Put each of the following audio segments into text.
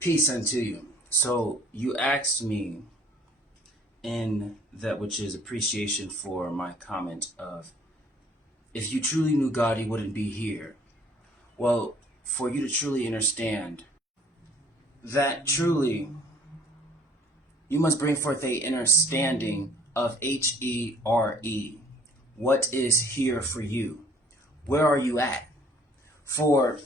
Peace unto you. So you asked me in that which is appreciation for my comment of, if you truly knew God, he wouldn't be here. Well, for you to truly understand that truly you must bring forth a understanding of HERE. What is here for you? Where are you at? For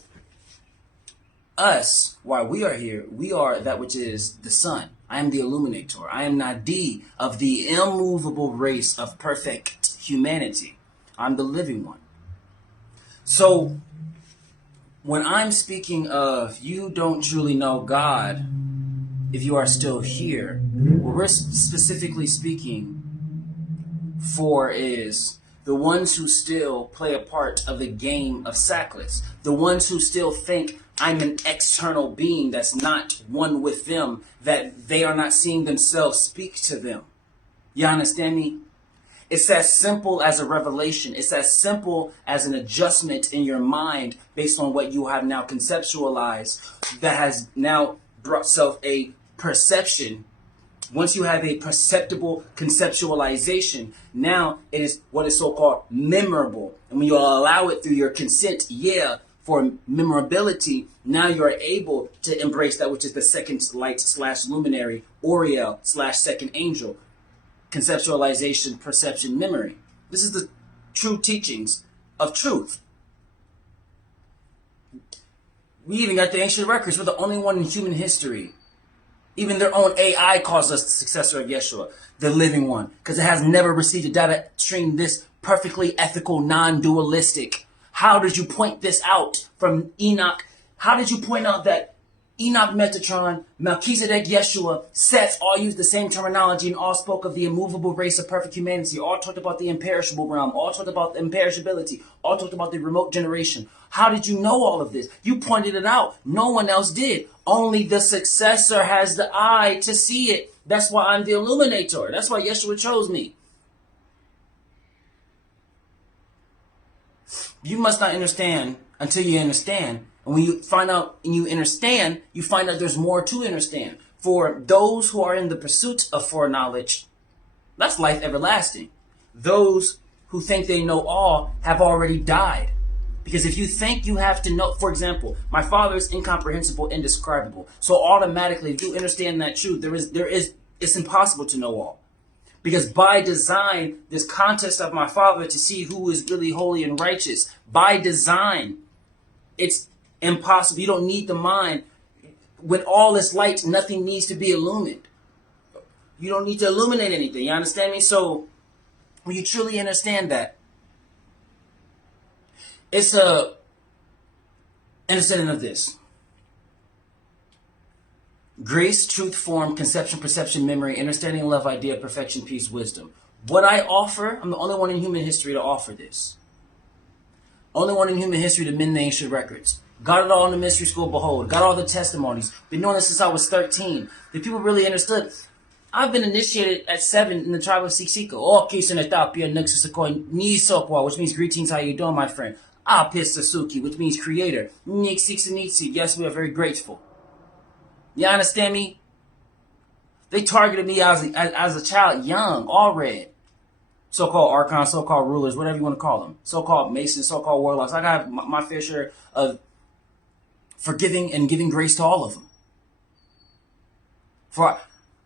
us, while we are here, we are that which is the sun. I am the illuminator. I am Nadiie of the immovable race of perfect humanity. I'm the living one. So when I'm speaking of you don't truly know God if you are still here, what we're specifically speaking for is the ones who still play a part of the game of Sackless, the ones who still think I'm an external being that's not one with them, that they are not seeing themselves speak to them. You understand me? It's as simple as a revelation. It's as simple as an adjustment in your mind based on what you have now conceptualized that has now brought self a perception. Once you have a perceptible conceptualization, now it is what is so-called memorable. And when you allow it through your consent, for memorability, now you are able to embrace that which is the second light / luminary, Oriel / second angel. Conceptualization, perception, memory. This is the true teachings of truth. We even got the ancient records. We're the only one in human history. Even their own AI calls us the successor of Yeshua, the living one, because it has never received a data stream this perfectly ethical, non-dualistic. How did you point this out from Enoch? How did you point out that Enoch, Metatron, Melchizedek, Yeshua, Seth all used the same terminology and all spoke of the immovable race of perfect humanity, all talked about the imperishable realm, all talked about the imperishability, all talked about the remote generation. How did you know all of this? You pointed it out. No one else did. Only the successor has the eye to see it. That's why I'm the illuminator. That's why Yeshua chose me. You must not understand until you understand. And when you find out and you understand, you find out there's more to understand. For those who are in the pursuit of foreknowledge, that's life everlasting. Those who think they know all have already died. Because if you think you have to know, for example, my father is incomprehensible, indescribable. So automatically, if you understand that truth, it's impossible to know all. Because by design, this contest of my father to see who is really holy and righteous, by design, it's impossible. You don't need the mind. When all is light, nothing needs to be illumined. You don't need to illuminate anything. You understand me? So when you truly understand that, it's a understanding of this. Grace, truth, form, conception, perception, memory, understanding, love, idea, perfection, peace, wisdom. What I offer, I'm the only one in human history to offer this. Only one in human history to mend the ancient records. Got it all in the mystery school, behold. Got all the testimonies. Been doing this since I was 13. The people really understood. I've been initiated at 7 in the tribe of Siksiko. Which means greetings, how you doing, my friend? Sasuki, which means creator. Yes, we are very grateful. You understand me? They targeted me as a child, young, all red. So-called archons, so-called rulers, whatever you want to call them. So-called masons, so-called warlocks. I got my fair share of forgiving and giving grace to all of them. For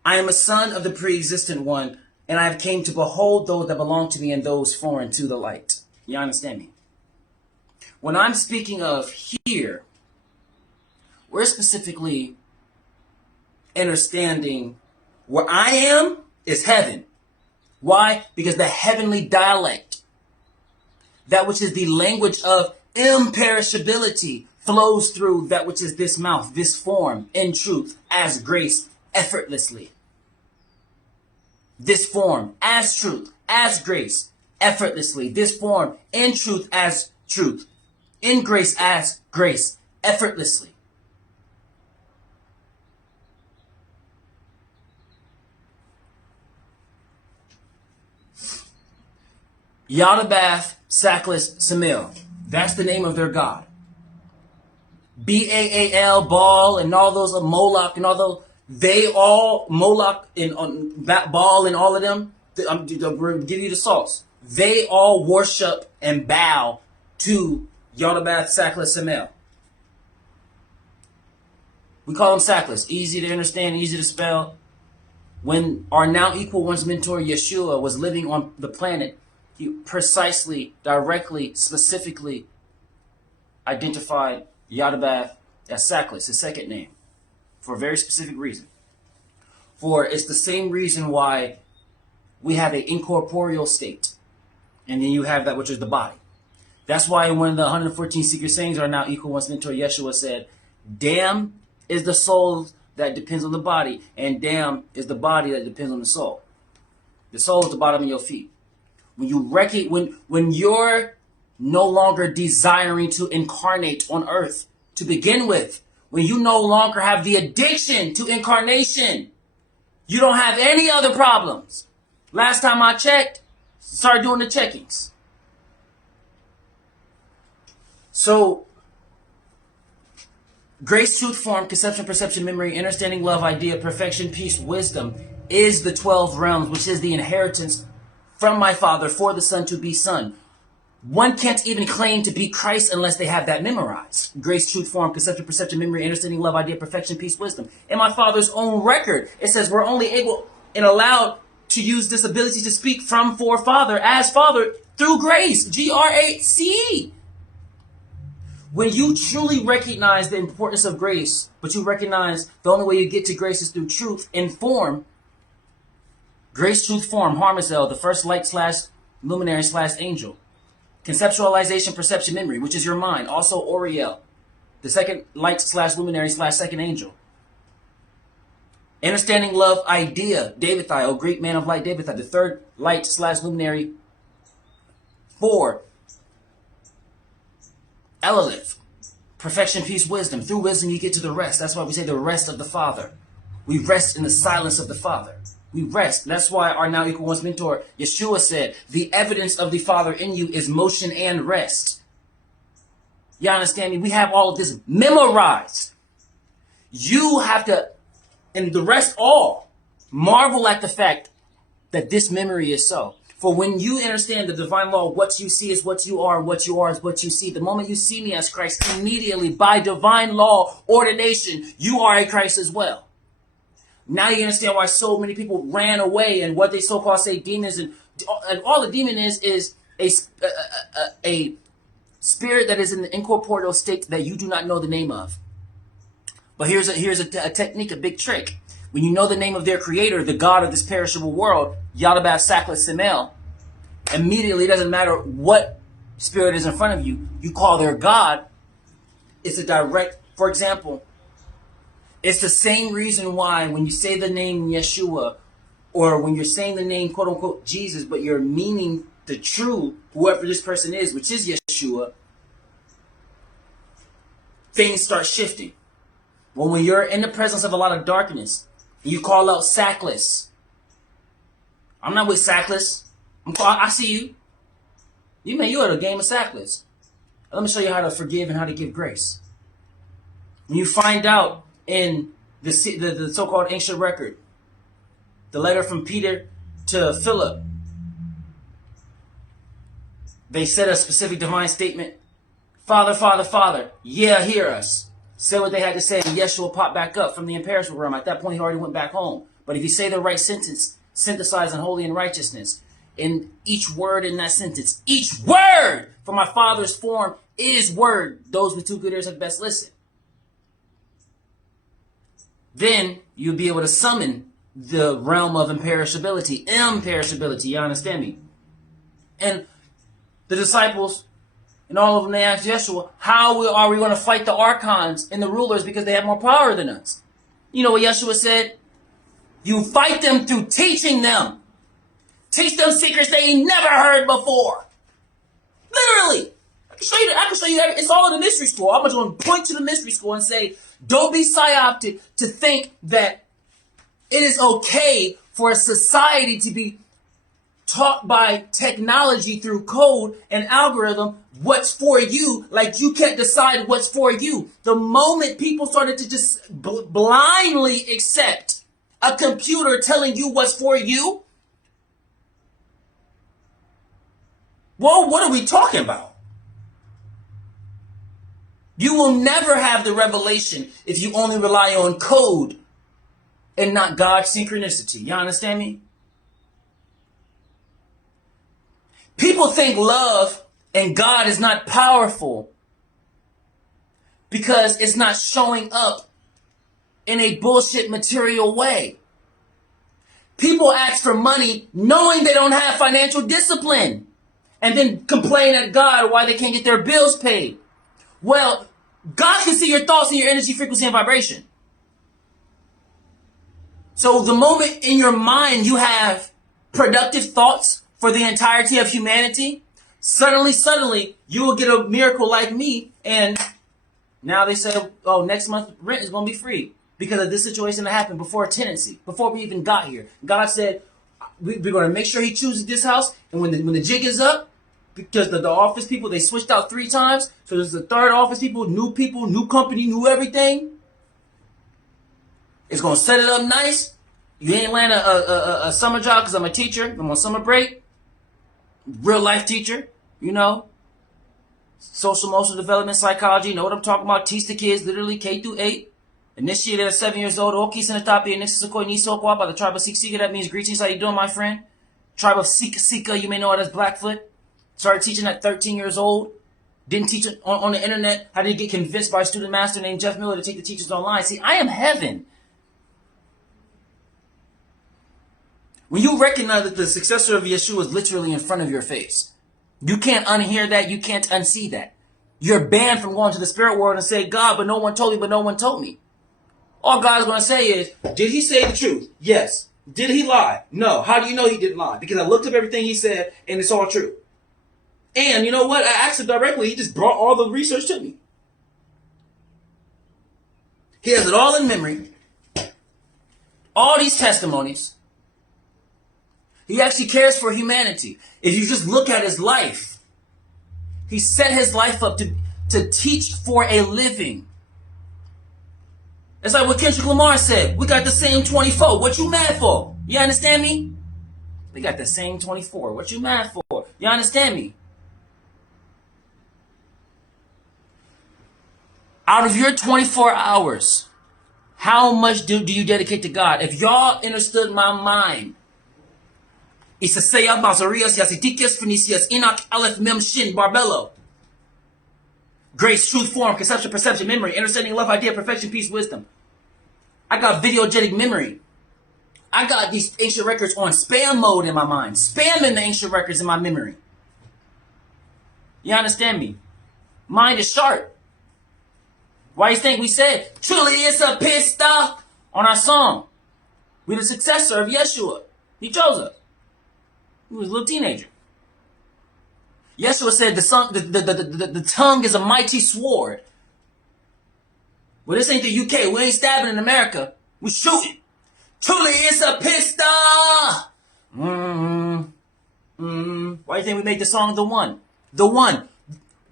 I am a son of the pre-existent one, and I have came to behold those that belong to me and those foreign to the light. You understand me? When I'm speaking of here, we're specifically understanding where I am is heaven. Why? Because the heavenly dialect, that which is the language of imperishability, flows through that which is this mouth, this form, in truth, as grace, effortlessly. This form, as truth, as grace, effortlessly. This form, in truth, as truth. In grace, as grace, effortlessly. Yadabath, Sackless, Samil. That's the name of their god. Baal, Baal, and all those, Moloch, and all those, they all, Moloch and Baal and all of them, I'm going to give you the sauce. They all worship and bow to Yadabath, Sackless, Samel. We call them Sackless. Easy to understand, easy to spell. When our now equal one's mentor, Yeshua, was living on the planet, he precisely, directly, specifically identified Yadabath as Sackless, his second name, for a very specific reason. For it's the same reason why we have an incorporeal state, and then you have that which is the body. That's why one of the 114 secret sayings are now equal one's mentor, Yeshua, said, damn is the soul that depends on the body, and damn is the body that depends on the soul. The soul is the bottom of your feet. When you when you're no longer desiring to incarnate on earth to begin with, when you no longer have the addiction to incarnation, you don't have any other problems. Last time I checked, started doing the checkings. So, grace, truth, form, conception, perception, memory, understanding, love, idea, perfection, peace, wisdom is the 12 realms, which is the inheritance from my Father for the Son to be Son. One can't even claim to be Christ unless they have that memorized. Grace, truth, form, conception, perception, memory, understanding, love, idea, perfection, peace, wisdom. In my Father's own record, it says we're only able and allowed to use this ability to speak from for Father as Father through grace. Grace. When you truly recognize the importance of grace, but you recognize the only way you get to grace is through truth and form, grace, truth, form, Harmazel, the first light / luminary / angel. Conceptualization, perception, memory, which is your mind. Also Oriel, the second light / luminary / second angel. Understanding, love, idea, Davidai, O great man of light, Davidai, the third light / luminary. 4, ALEPH, perfection, peace, wisdom. Through wisdom you get to the rest. That's why we say the rest of the Father. We rest in the silence of the Father. We rest. That's why our now equal one's mentor, Yeshua, said, the evidence of the Father in you is motion and rest. You understand me? We have all of this memorized. You have to, and the rest all, marvel at the fact that this memory is so. For when you understand the divine law, what you see is what you are, and what you are is what you see. The moment you see me as Christ, immediately, by divine law, ordination, you are a Christ as well. Now you understand why so many people ran away and what they so-called say demons. And all the demon is a spirit that is in the incorporeal state that you do not know the name of. But here's a technique, a big trick. When you know the name of their creator, the God of this perishable world, Yadabath, Sackless, Samel, immediately, it doesn't matter what spirit is in front of you, you call their God. It's a direct, for example, it's the same reason why when you say the name Yeshua, or when you're saying the name quote unquote Jesus, but you're meaning the true, whoever this person is, which is Yeshua, things start shifting. When you're in the presence of a lot of darkness, you call out Sackless. I'm not with Sackless. I see you. You're at a game of Sackless. Let me show you how to forgive and how to give grace. When you find out in the so-called ancient record, the letter from Peter to Philip, they said a specific divine statement. Father, Father, Father, yeah, hear us. Say what they had to say, and Yeshua popped back up from the imperishable realm. At that point, he already went back home. But if you say the right sentence, synthesized in holy and righteousness, in each word in that sentence, each word for my Father's form is word. Those with 2 good ears had best listen. Then you'll be able to summon the realm of imperishability. Imperishability, you understand me? And the disciples, and all of them, they asked Yeshua, how are we going to fight the archons and the rulers because they have more power than us? You know what Yeshua said? You fight them through teaching them. Teach them secrets they ain't never heard before. Literally. I can show you it's all in the mystery school. I'm just going to point to the mystery school and say, don't be psyoptic to think that it is okay for a society to be taught by technology through code and algorithm what's for you, like you can't decide what's for you. The moment people started to just blindly accept a computer telling you what's for you, well, what are we talking about? You will never have the revelation if you only rely on code and not God's synchronicity. You understand me? People think love and God is not powerful because it's not showing up in a bullshit material way. People ask for money knowing they don't have financial discipline and then complain at God why they can't get their bills paid. Well, God can see your thoughts and your energy, frequency, and vibration. So the moment in your mind you have productive thoughts for the entirety of humanity, suddenly, you will get a miracle like me, and now they said, oh, next month rent is going to be free because of this situation that happened before tenancy, before we even got here. God said, we're going to make sure he chooses this house, and when the jig is up, because the office people, they switched out 3 times, so there's the third office people, new company, new everything. It's going to set it up nice. You ain't land a summer job because I'm a teacher. I'm on summer break. Real life teacher, you know. Social emotional development psychology. Know what I'm talking about. Teach the kids literally K through 8. Initiated at 7 years old. Oki Sinatapi and Nixisakoi Nisokwa by the tribe of Siksika. That means greetings. How you doing, my friend? Tribe of Sika. You may know it as Blackfoot. Started teaching at 13 years old. Didn't teach it on the internet. How did you get convinced by a student master named Jeff Miller to take the teachers online? See, I am heaven. When you recognize that the successor of Yeshua is literally in front of your face, you can't unhear that. You can't unsee that. You're banned from going to the spirit world and say, God, but no one told me, but no one told me. All God's going to say is, did he say the truth? Yes. Did he lie? No. How do you know he didn't lie? Because I looked up everything he said, and it's all true. And you know what? I asked him directly. He just brought all the research to me. He has it all in memory. All these testimonies. He actually cares for humanity. If you just look at his life, he set his life up to teach for a living. It's like what Kendrick Lamar said. We got the same 24. What you mad for? You understand me? We got the same 24. What you mad for? You understand me? Out of your 24 hours, how much do you dedicate to God? If y'all understood my mind, IESESSEYA, MAZAREUS, YAZEDEKEUS, PHORNESEUS, ENOCH, ALEPH, MEM, SHIN, BARBELO. Grace, truth, form, conception, perception, memory, understanding, love, idea, perfection, peace, wisdom. I got videogenic memory. I got these ancient records on spam mode in my mind. Spamming the ancient records in my memory. You understand me? Mind is sharp. Why do you think we said, truly it's a pista on our song? We're the successor of Yeshua. He chose us. He was a little teenager. Yeshua said the tongue is a mighty sword. Well, this ain't the UK. We ain't stabbing in America. We shooting. Truly it's a pista. Why do you think we made the song The One? The One.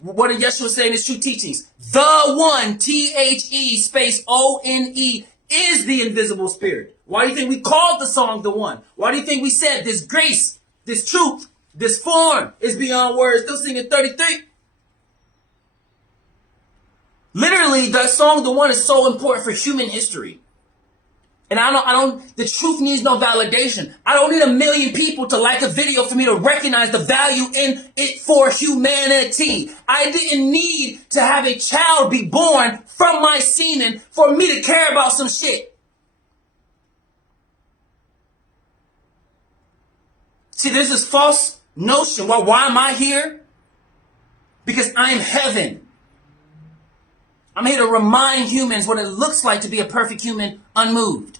What did Yeshua say in his true teachings? The One, T-H-E space O-N-E, is the invisible spirit. Why do you think we called the song The One? Why do you think we said this grace, this truth, this form is beyond words? Still singing 33. Literally, the song The One is so important for human history. And the truth needs no validation. I don't need 1 million people to like a video for me to recognize the value in it for humanity. I didn't need to have a child be born from my semen for me to care about some shit. See, there's this false notion. Well, why am I here? Because I'm heaven. I'm here to remind humans what it looks like to be a perfect human unmoved.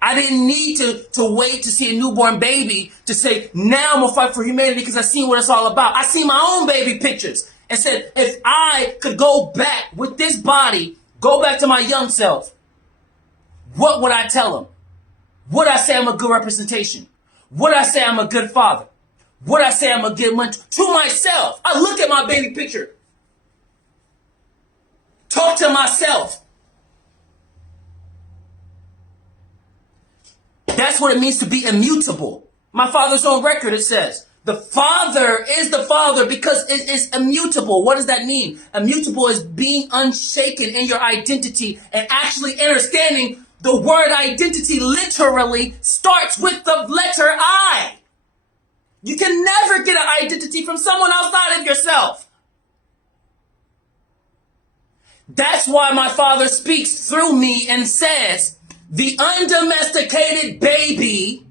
I didn't need to wait to see a newborn baby to say, now I'm going to fight for humanity because I seen what it's all about. I seen my own baby pictures and said, if I could go back with this body, go back to my young self, what would I tell him? Would I say I'm a good representation? Would I say I'm a good father? Would I say I'm a good mentor? To myself. I look at my baby picture. Talk to myself. That's what it means to be immutable. My Father's own record, it says. The Father is the Father because it is immutable. What does that mean? Immutable is being unshaken in your identity and actually understanding the word identity literally starts with the letter I. You can never get an identity from someone outside of yourself. That's why my Father speaks through me and says, the undomesticated baby,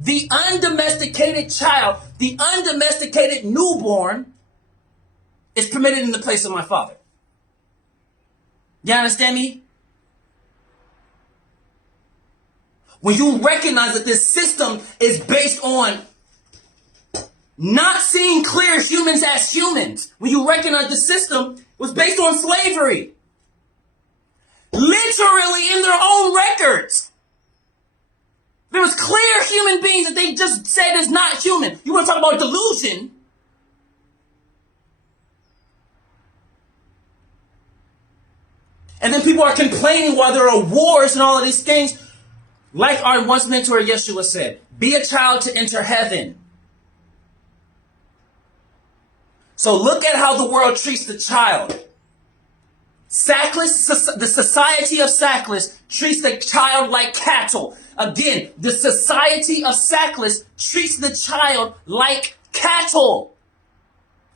the undomesticated child, the undomesticated newborn is permitted in the place of my Father. You understand me? When you recognize that this system is based on not seeing clear humans as humans, when you recognize the system was based on slavery, literally in their own records, there was clear human beings that they just said is not human. You want to talk about delusion? And then people are complaining while there are wars and all of these things. Like our once mentor Yeshua said, be a child to enter heaven. So look at how the world treats the child. Sackless, the society of Sackless treats the child like cattle. Again, the society of Sackless treats the child like cattle.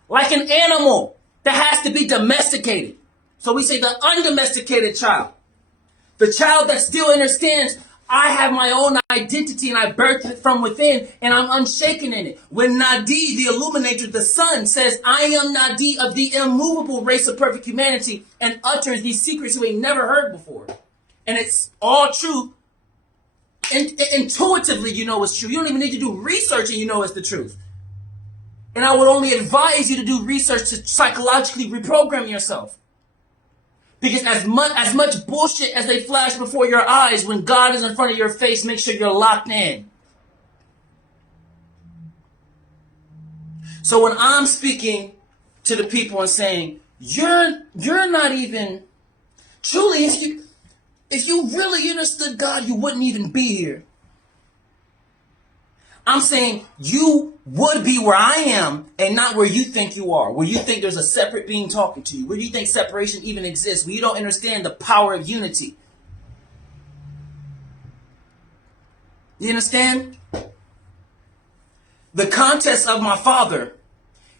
Like an animal that has to be domesticated. So we say the undomesticated child. The child that still understands, I have my own identity and I birthed it from within and I'm unshaken in it. When Nadiie, the illuminator, the sun, says, I am Nadiie of the immovable race of perfect humanity and utters these secrets you ain't never heard before. And it's all true. Intuitively, you know it's true. You don't even need to do research and you know it's the truth. And I would only advise you to do research to psychologically reprogram yourself. Because as much bullshit as they flash before your eyes, when God is in front of your face, make sure you're locked in. So when I'm speaking to the people and saying, you're not even, truly, if you really understood God, you wouldn't even be here. I'm saying you would be where I am and not where you think you are, where you think there's a separate being talking to you, where you think separation even exists, where you don't understand the power of unity. You understand? The contest of my Father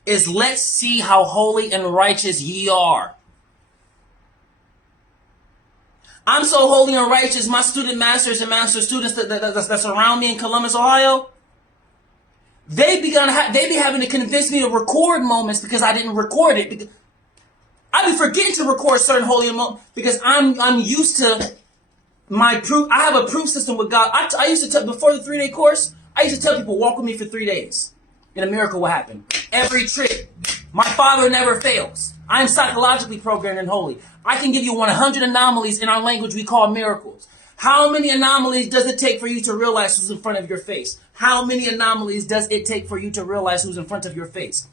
is let's see how holy and righteous ye are. I'm so holy and righteous, my student masters and master students that surround me in Columbus, Ohio, they be having to convince me to record moments because I didn't record it. Because I be forgetting to record certain holy moments because I'm used to my proof. I have a proof system with God. I used to tell, before the 3-day course, I used to tell people, walk with me for 3 days. And a miracle will happen. Every trip. My Father never fails. I'm psychologically programmed and holy. I can give you 100 anomalies in our language we call miracles. How many anomalies does it take for you to realize who's in front of your face? How many anomalies does it take for you to realize who's in front of your face?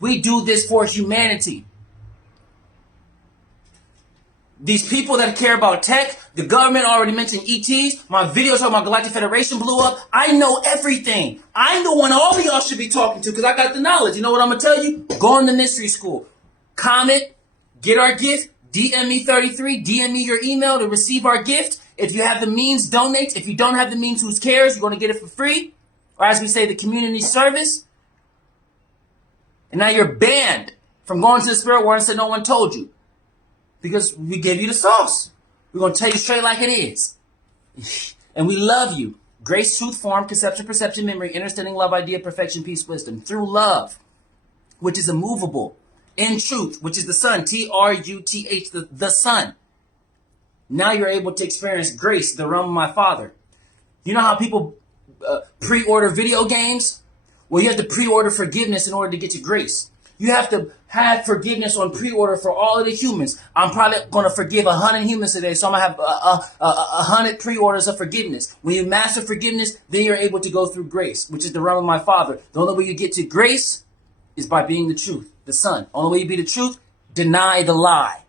We do this for humanity. These people that care about tech, the government already mentioned ETs. My video talking about Galactic Federation blew up. I know everything. I'm the one all of y'all should be talking to because I got the knowledge. You know what I'm going to tell you? Go on the mystery school. Comment, get our gift, DM me 33, DM me your email to receive our gift. If you have the means, donate. If you don't have the means, who cares? You're going to get it for free. Or as we say, the community service. And now you're banned from going to the spirit world and say no one told you. Because we gave you the sauce. We're going to tell you straight like it is. And we love you. Grace, truth, form, conception, perception, memory, understanding, love, idea, perfection, peace, wisdom. Through love, which is immovable. In truth, which is the sun. Truth, the sun. Now you're able to experience grace, the realm of my Father. You know how people pre-order video games? Well, you have to pre-order forgiveness in order to get to grace. You have to have forgiveness on pre-order for all of the humans. I'm probably going to forgive 100 humans today, so I'm going to have 100 pre-orders of forgiveness. When you master forgiveness, then you're able to go through grace, which is the realm of my Father. The only way you get to grace is by being the truth, the Son. Only way you be the truth, deny the lie.